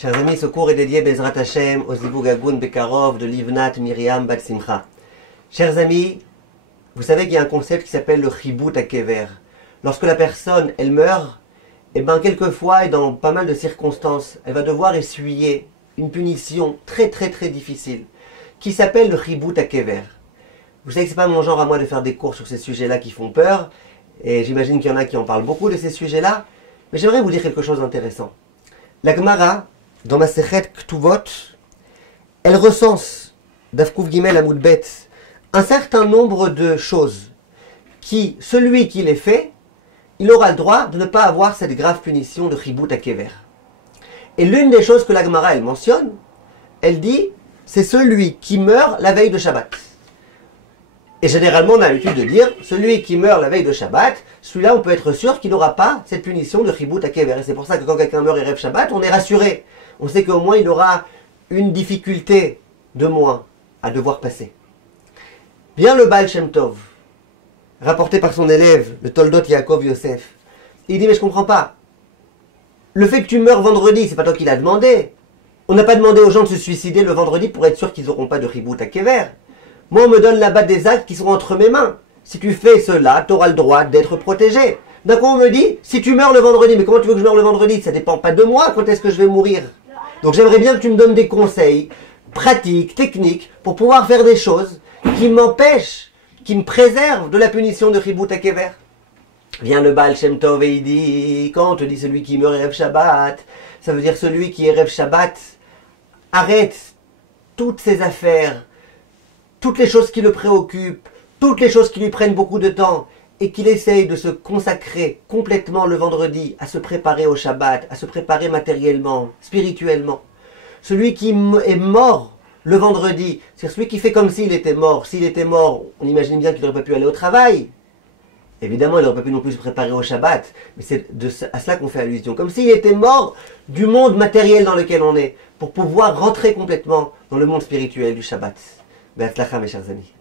Chers amis, ce cours est dédié Bezrat Hashem au Zivug Agun Bekarov de Livnat Miriam Bat Simcha. Chers amis, vous savez qu'il y a un concept qui s'appelle le Chibut HaKever. Lorsque la personne, elle meurt, et bien quelquefois et dans pas mal de circonstances, elle va devoir essuyer une punition très difficile qui s'appelle le Chibut HaKever. Vous savez que c'est pas mon genre à moi de faire des cours sur ces sujets-là qui font peur, et j'imagine qu'il y en a qui en parlent beaucoup de ces sujets-là, mais j'aimerais vous dire quelque chose d'intéressant. La Gemara, dans Masechet Ktuvot, elle recense, Daf Kuf Gimel Amud Bet, un certain nombre de choses qui, celui qui les fait, il aura le droit de ne pas avoir cette grave punition de Chibut HaKever. Et l'une des choses que la Gemara, elle mentionne, elle dit, c'est celui qui meurt la veille de Shabbat. Et généralement, on a l'habitude de dire, celui qui meurt la veille de Shabbat, celui-là, on peut être sûr qu'il n'aura pas cette punition de Chibut HaKever. Et c'est pour ça que quand quelqu'un meurt et rêve Shabbat, on est rassuré. On sait qu'au moins, il aura une difficulté de moins à devoir passer. Bien le Baal Shem Tov, rapporté par son élève, le Toldot Yaakov Yosef, il dit, mais je comprends pas. Le fait que tu meurs vendredi, c'est pas toi qui l'as demandé. On n'a pas demandé aux gens de se suicider le vendredi pour être sûr qu'ils n'auront pas de Chibut HaKever. Moi, on me donne là-bas des actes qui seront entre mes mains. Si tu fais cela, tu auras le droit d'être protégé. D'un coup, on me dit, si tu meurs le vendredi, mais comment tu veux que je meure le vendredi? Ça dépend pas de moi, quand est-ce que je vais mourir. Donc j'aimerais bien que tu me donnes des conseils pratiques, techniques, pour pouvoir faire des choses qui m'empêchent, qui me préservent de la punition de Chibut HaKever. Vient le Baal Shem Tov et il dit, quand on te dit celui qui meurt et rêve Shabbat, ça veut dire celui qui rêve Shabbat, arrête toutes ses affaires, toutes les choses qui le préoccupent, toutes les choses qui lui prennent beaucoup de temps, et qu'il essaye de se consacrer complètement le vendredi à se préparer au Shabbat, à se préparer matériellement, spirituellement. Celui qui est mort le vendredi, c'est celui qui fait comme s'il était mort. S'il était mort, on imagine bien qu'il n'aurait pas pu aller au travail. Évidemment, il n'aurait pas pu non plus se préparer au Shabbat, mais c'est à cela qu'on fait allusion. Comme s'il était mort du monde matériel dans lequel on est, pour pouvoir rentrer complètement dans le monde spirituel du Shabbat. Be'atzlacha, mes chers amis.